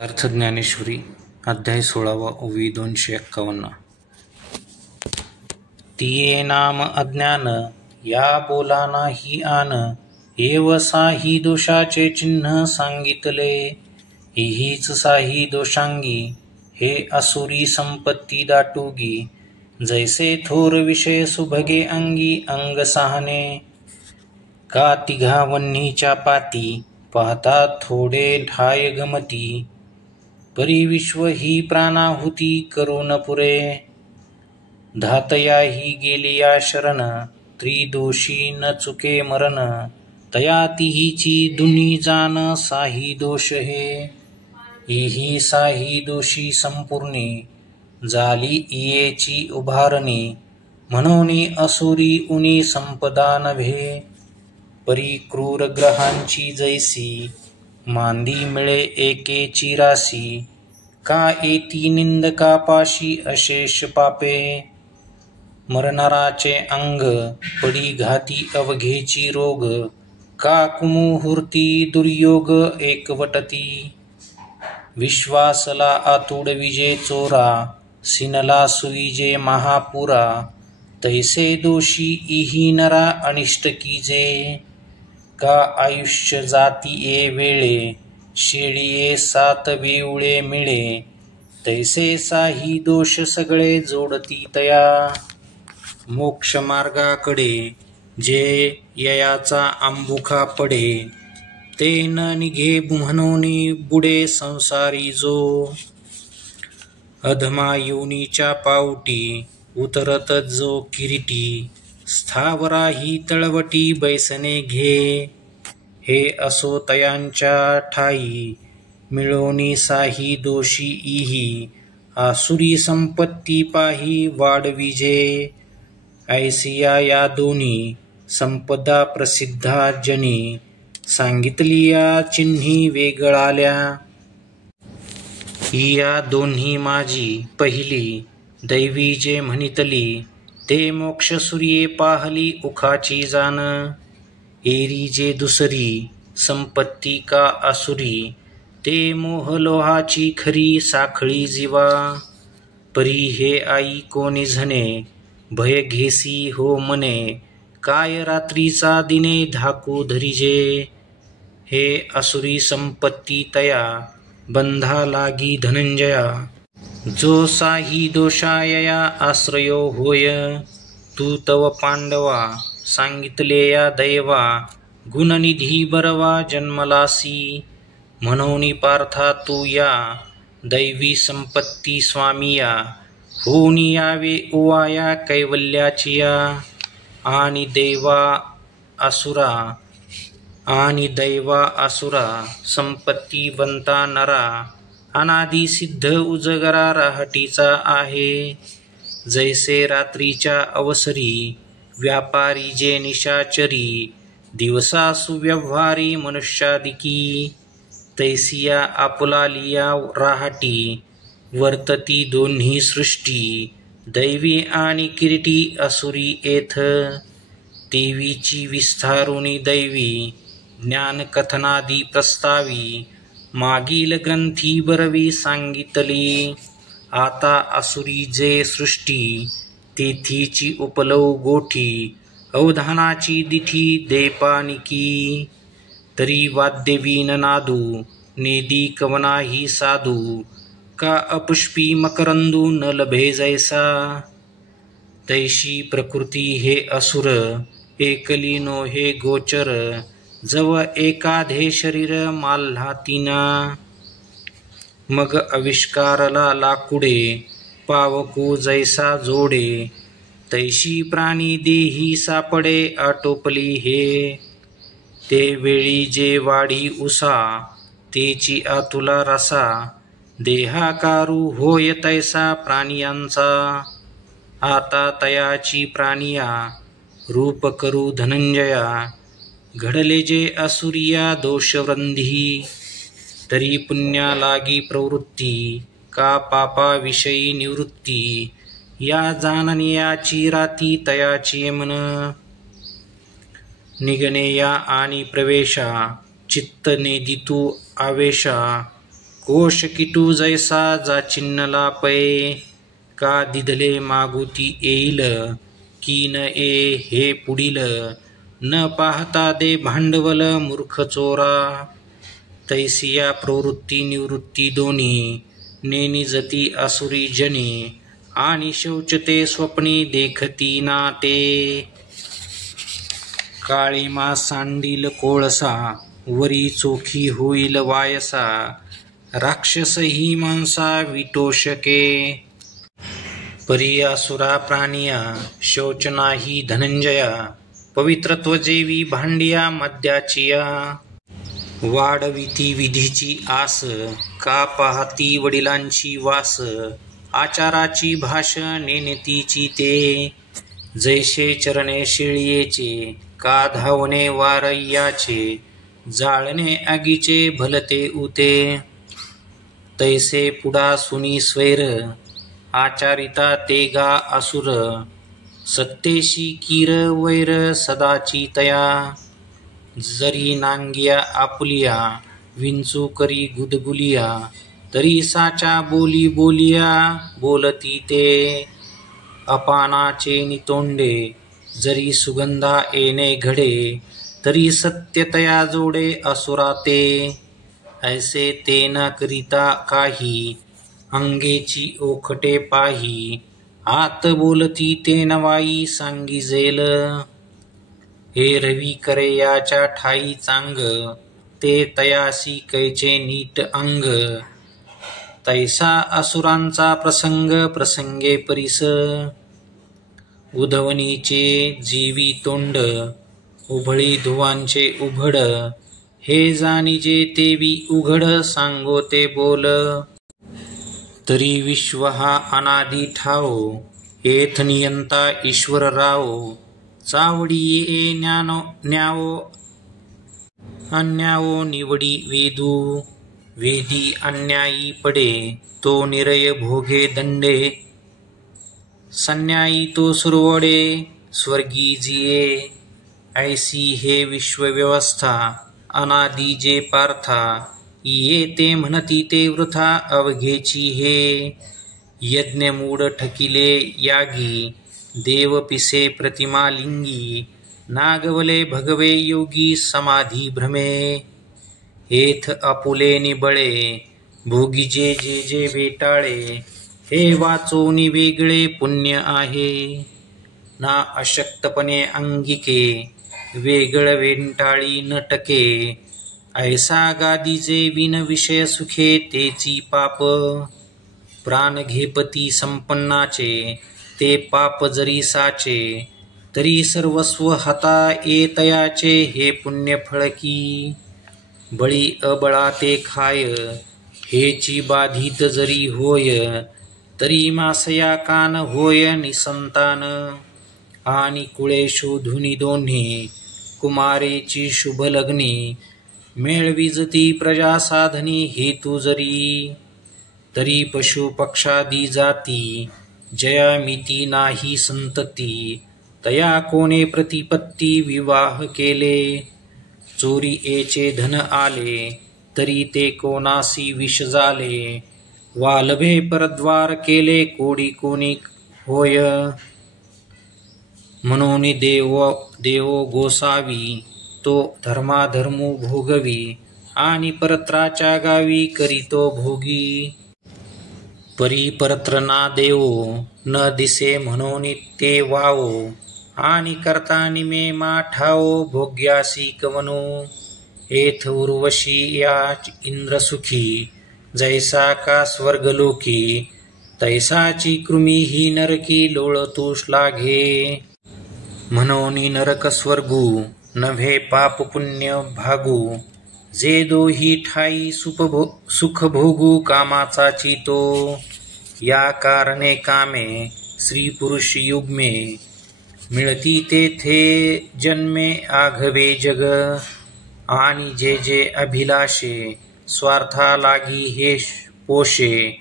अर्थज्ञानेश्वरी अध्याय 16 ओवी 251. तिये नाम अज्ञान या बोला नाही आन, एव साही दोषाचे चिन्ह सांगितले. हीच साही दोषांगी हे असुरी संपत्ती दाटुगी, जैसे थोर विषय सुभगे अंगी अंग सहाने. का तिघा वन्हीच्या पाती पाहता थोडे ठाय गमती, परी विश्व ही प्राणाहुती करून पुरे. धातया ही गेलिया शरण, त्रिदोषी न चुके मरण, तया तिहीची दुनी जान साही दोष हे. ही साही दोषी संपूर्णी झाली इयेची उभारणी, म्हणून असुरी उनी संपदा नव्हे. परी क्रूर ग्रहांची जैसी मांदी मिळे एकेची राशी, का येती निंदका पाशी अशेष पापे. मरणाराचे अंग पडी घाती अवघेची रोग, का कुमुहूर्ती दुर्योग एकवटती. विश्वासला आतुड विजे चोरा, सिनला सुविजे महापुरा, तैसे दोषी इही नरा अनिष्ट कीजे. का आयुष्य जातीये वेळे, शेळिये सात वेवळे मिळे, तैसे साही दोष सगळे जोडती तया. मोक्ष मार्गाकडे जे ययाचा आंबुखा पडे, ते न निघे म्हणून बुडे संसारी जो. अधमा योनीच्या पावटी उतरत जो किरीटी, स्थावराही तळवटी बैसने घे. हे असो तयांच्या ठाई मिळोनी साही दोषी इही, आसुरी संपत्ती पाही वाढविजे. ऐसिया या दोन्ही संपदा प्रसिद्धा जनी, सांगितलिया चिन्ही वेगळाल्या. या दोन्ही माझी पहिली दैवी जे म्हणितली, ते मोक्ष सूर्ये पाहली उखाची जाण. एरी जे दुसरी संपत्ती का असुरी, ते मोह लोहाची खरी साखळी जीवा. परी हे आई कोणी झणे, भय घेसी हो मने, काय रात्रीचा दिने धाकू धरिजे. हे असुरी संपत्ती तया बंधा लागी धनंजया, जो साही दोषायया आश्रयो होय. तू तव पांडवा सांगितले या दैवा, गुणनिधी बरवा जन्मलासी. म्हणून पार्था तू या दैवी संपत्ती स्वामिया, होऊन यावे ओवाया कैवल्याचिया. आणि दैवा असुरा संपत्तीवंता नरा, अनादि सिद्ध उजगरा राहटीचा आहे. जैसे रात्रीच्या अवसरी व्यापारी जे निशाचरी, दिवसा सुव्यवहारी मनुष्यादिकी. तैसिया आपुलालिया राहटी वर्तती दोन्ही सृष्टी, दैवी आणि किरीटी असुरी येथ. देवीची विस्तारुणी दैवी ज्ञानकथनादी प्रस्तावी, मागील ग्रंथी बरवी सांगितली. आता असुरी जे सृष्टी तेथीची उपलव गोठी, अवधानाची दिठी देपानिकी. तरी वाद्यवीन नादू नेदी कवनाही साधू, का अपुष्पी मकरंदू न लभे जैसा. तैशी प्रकृती हे असुर एकली नो हे गोचर, जव एकाधे शरीर माल्हातीना. मग आविष्कारला लाकुडे पावकू जैसा जोडे, तैशी प्राणी देही सापडे आटोपली हे. ते वेळी जे वाढी उसा, तेची आतुला रसा, देहाकारू होय तैसा प्राणियांचा. आता तयाची प्राणिया रूप करू धनंजया, घडले जे असुरिया दोषवृंधी. तरी पुण्या लागी प्रवृत्ती, का पापाविषयी निवृत्ती, या जाणण्याची राती तयाची मन. निगणेया आणि प्रवेशा चित्त नेदितू आवेशा, कोश किटू जैसा जा चिन्हला पै, का दिधले मागुती येईल की न ए हे पुढील, न पाहता दे भांडवल मूर्ख चोरा. तैसिया प्रवृत्ती निवृत्ती दोन्ही, नेनी जती आसुरी जनी, आणि शौचते स्वप्नी देखती ना ते. काळीमा सांडील कोळसा, वरी चोखी होईल वायसा, राक्षस ही माणसा विटोषके. परी आसुरा प्राणिया, शौच नाही धनंजया, पवित्रत्व जेवी भांडिया मद्याचिया. वाढविती विधीची आस, का पाहती वडिलांची वास, आचाराची भाष नेणतीची ते. जैसे चरणे शेळियेचे, का धावणे वारय्याचे, जाळणे आगीचे भलते उते. तैसे पुढा सुनी स्वैर, आचारिता ते गा असुर, सत्तेशी कीर वैर सदाची तया. जरी नांगिया आपुलिया, विंचू करी गुदगुलिया, तरी साचा बोली बोलिया बोलती ते. अपानाचे नितोंडे, जरी सुगंधा येणे घडे, तरी सत्यतया जोडे असुरा ते. ऐसे ते न करिता काही, अंगेची ओखटे पाही, आत बोलती ते नवाई सांगिजेल. हे रवी करे याच्या ठाई चांग, ते तयासी कैचे नीट अंग. तैसा असुरांचा प्रसंग प्रसंगे परिस, उधवणीचे जीवी तोंड, उभळी धुवांचे उघड, हे जाणीजे तेवी उघड सांगो ते बोल. तरी विश्व हा अनादि ठाव, येथ नियंता ईश्वर राव. चावडी ये न्यावो अन्यावो निवडी वेदू, वेदी अन्यायी पडे, तो निरय भोगे दंडे. संन्यायी तो सुरवडे, स्वर्गी जिये. ऐसी हे विश्वव्यवस्था, अनादि जे पार्था, ये ते म्हणती ते वृथा अवघेची हे. यज्ञ मूड ठकिले यागी, देव पिसे प्रतिमा लिंगी, नागवले भगवे योगी समाधी भ्रमे. हेथ आपुले निबळे, भोगीजे जे जे बेटाळे, हे वाचोनी वेगळे पुण्य आहे. ना अशक्तपणे अंगिके, वेगळ वेंटाळी न टके. ऐसा गादीजे विन विषय सुखे तेची पाप. प्राण घेपती संपन्नाचे, ते पाप जरी साचे, तरी सर्वस्व हाता येतयाचे हे पुण्य फळकी. बळी अबळा ते खाय, हेची बाधित जरी होय, तरी मासया कान होय निसंतान. आणि कुळे शोधुनी दोन्ही, कुमारेची शुभ लग्नी, मेळविजती प्रजा साधनी हेतू जरी. तरी पशु पक्षादी जाती, जया मिती नाही संतती, तया कोणे प्रतिपत्ती विवाह केले. चोरी एचे धन आले, तरी ते कोणासी विष झाले, वालभे परद्वार केले कोडी कोणी होय. म्हणून देवो गोसावी, तो धर्माधर्मू भोगवी, आणि परत्राच्या गावी करीतो भोगी. परी परत्र ना देवो, न दिसे म्हणून ते वावो, आणि करता निमे माठावो भोग्यासी कवनो. हेथ उर्वशी या इंद्र सुखी, जैसा का स्वर्गलोकी, तैसाची कृमी ही नरकी लोळतोष लागे. म्हणून नरक स्वर्गू, नव्हे पाप पुण्य भागू, जे दोही ठाई सुख भोगू कामाचा चितो. या कारणे कामे स्त्री पुरुष युग्मे, मिळती तेथे जन्मे आघवे जग. आणि जे जे अभिलाषे, स्वार्था लागी हे पोषे,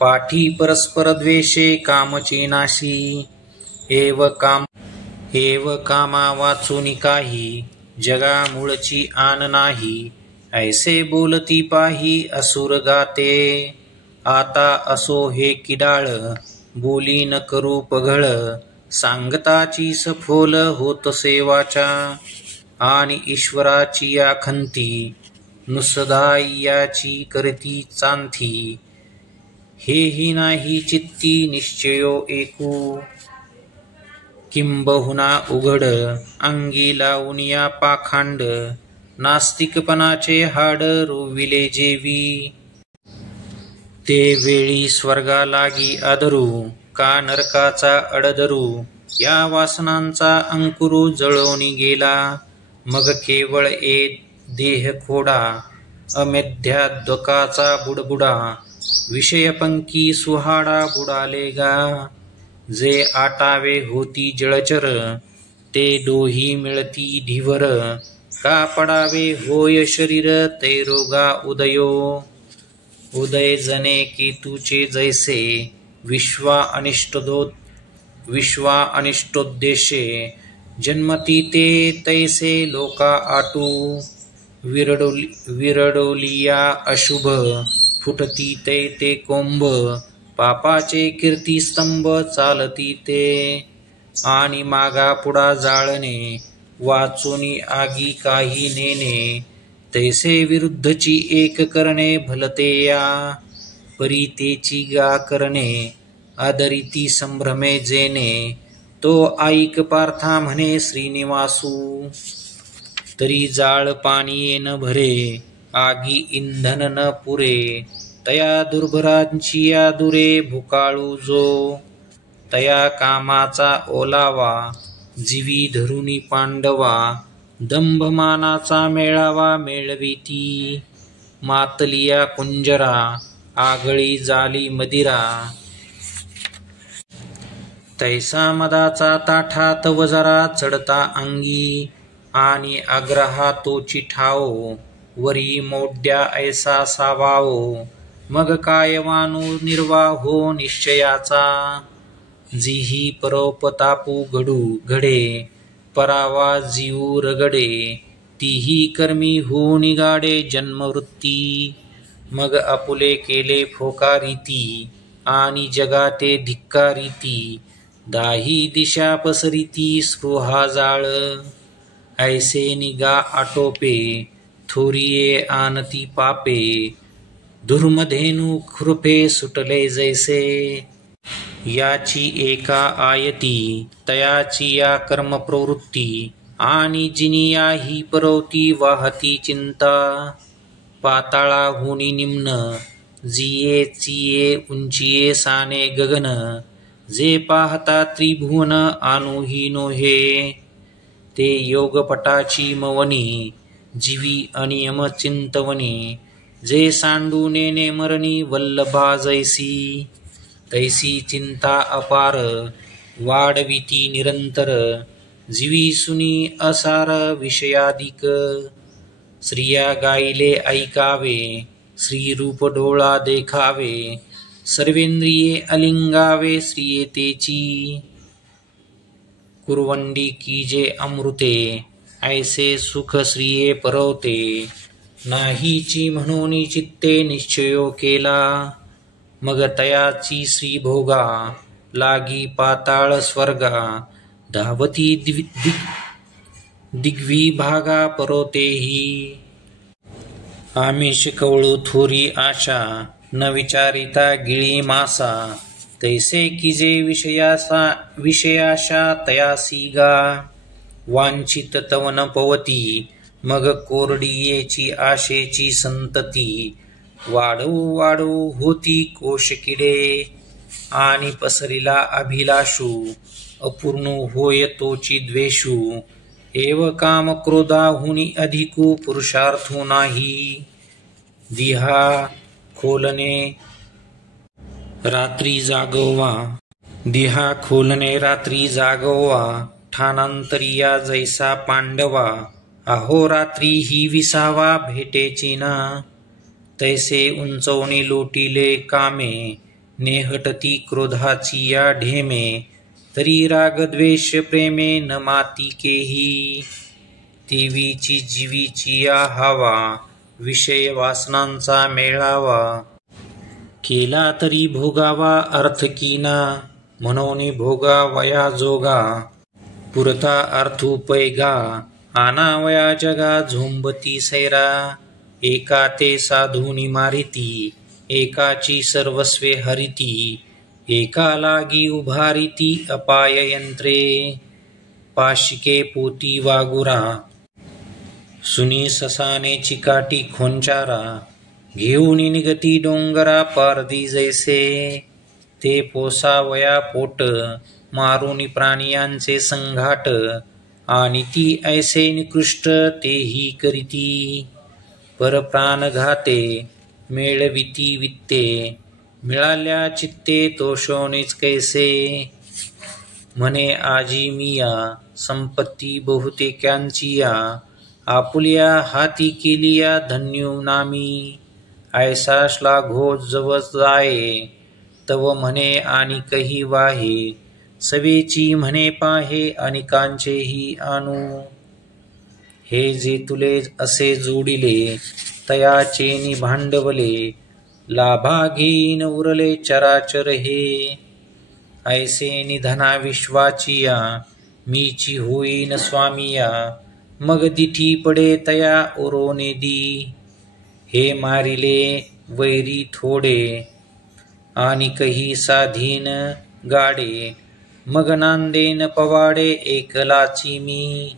पाठी परस्पर द्वेषे कामचे नाशी. एव कामा वाचून काही, जगा मूळची आन नाही, ऐसे बोलती पाही असुर गाते, आता असो हे किडाळ, बोली न करू पघळ, सांगताची सफोल होत सेवाच्या, आणि ईश्वराची या खंती, नुसदायाची करती चांथी, हेही नाही चित्ती निश्चयो एकू, किंबहुना उघड अंगी लावून या पाखांड, नास्तिकपणाचे हाड रोविले जेवी, ते वेळी स्वर्गा लागी आदरू, का नरकाचा अडदरू, या वासनांचा अंकुरू जळवणी गेला, मग केवळ देह खोडा, अमेध्याद्वकाचा बुडबुडा, विषयपंकी सुहाडा बुडाले गा, जे आटावे होती जळचर, ते डोही मिळती ढिवर, का पडावे होय शरीर ते रोगा उदयो, उदय जने केतूचे जैसे, विश्वा अनिष्टोद्देशे, जन्मती ते तैसे लोका आटू, विरडोलिया अशुभ, फुटती ते कोंब, पापाचे कीर्तिस्तंभ चालती ते, आणि मागा पुढा जाळणे, वाचूनी आगी काही नेणे, तैसे विरुद्धची एक करणे भलते या, परीतेची गा करणे, आदरिती संभ्रमे जेणे, तो ऐक पार्था म्हणे श्रीनिवासू, तरी जाळ पाणी न भरे, आगी इंधन न पुरे, तया दुर्भरांची या दुरे भुकाळू जो, तया कामाचा ओलावा, जीवी धरुनी पांडवा, दंभमानाचा मेळावा मेळविती, मातलिया कुंजरा, आगळी जाली मदिरा, तैसा मदाचा ताठात वजरा चढता अंगी, आणि आग्रहा तोची ठाओ, वरी मोड्या ऐसा सावाओ, मग काय वानू निर्वाहो निश्चयाचा, जीही परोपतापू घडे, परावा जीव रगडे, तीही कर्मी हो निगाडे जन्मवृत्ती, मग आपुले केले फोकारीती, आणि जगाते धिक्कारीती, दाही दिशा पसरीती स्पृहा जाळ, ऐसे निगा आटोपे, थोरिये आणती पापे, धुर्मधेनु खुरपे सुटले जैसे, याची एका आयती, तयाची या कर्म प्रवृत्ती, आणि जिनी याही परवती वाहती चिंता, पाताळाहुनी निम्न, जिये चिये उंचिये साने गगन, जे पाहता त्रिभुवन आणूही नोहे, ते योगपटाची मवनी, जीवी अनियम चिंतवनी, जे सांडू नेने मरणी वल्लभा जैसी, तैसी चिंता अपार, वाढविती निरंतर, जीवी सुनी असार विषयाधिक, स्त्रिया गायले ऐकावे, श्रीरूप डोळा देखावे, सर्वेंद्रिये अलिंगावे श्रियेतेची, कुरवंडी कीजे अमृते, ऐसे सुख श्रिये परवते, नाहीची म्हणून चित्ते निश्चयो केला, मग तयाची श्रीभोगा, लागी पाताळ स्वर्गा, धावती दिग्विभागा परवतेही, आमिष कवळू थोरी आशा, न विचारिता गिळी मासा, तैसे कीजे विषयाशा तयासी गा, वांछित तव न पवती, मग कोरडीयेची आशेची संतती, वाढू होती कोशकिडे, आणि पसरिला अभिलाषू, अपूर्णू होय तोची द्वेषू, एव काम क्रोधाहुनी अधिकू पुरुषार्थू नाही, दिहा खोलने रात्री जागोवा, ठाणांतरिया जैसा पांडवा, अहो रात्री ही विसावा भेटेची ना, तैसे उंचवणी लोटिले कामे, नेहटती क्रोधाची या ढेमे, तरी रागद्वेष प्रेमे न माती केही, तेवीची जीवीची या हावा, विषय वासनांचा मेळावा. केला तरी भोगावा अर्थ कीना, म्हणून भोगावया जोगा. पुरता अर्थुपैगा, आनावया जगा झोंबती सैरा. एका ते साधुनी मारिती, एकाची सर्वस्वे हरिती. एका लागी उभारिती अपाय यंत्रे, पाशिके पोती वागुरा. सुनी ससाने चिकाटी खोंचारा, घेऊन निगती डोंगरा पारदी जैसे. ते पोसावया पोट, मारुनी प्राणियांचे संघाट. आणि ती ऐसे निकृष्ट तेही करीती. परप्राण घाते, मेळविती वित्ते. मिळाल्या चित्ते तोषोनीच कैसे. म्हणे आजी मिया, संपत्ती बहुतेक्यांचिया. आपुल्या हाती केलिया धन्यू नामी. ऐसा श्लाघो जव जाये, तव म्हणे आणि कही वाहे. सवेची म्हणे पाहे, अनिकांचेही आणू. हे जे तुले असे जोडिले, तयाचेनी भांडवले. लाभा घेईन उरले चराचर हे. ऐसे निधना विश्वाचिया, मीची होईन स्वामिया. मग दिठी पडे तया उरोने दी. हे मारिले वैरी थोडे, आणि कही साधीन गाडे. मग नांदेन पवाडे एकलाची मी.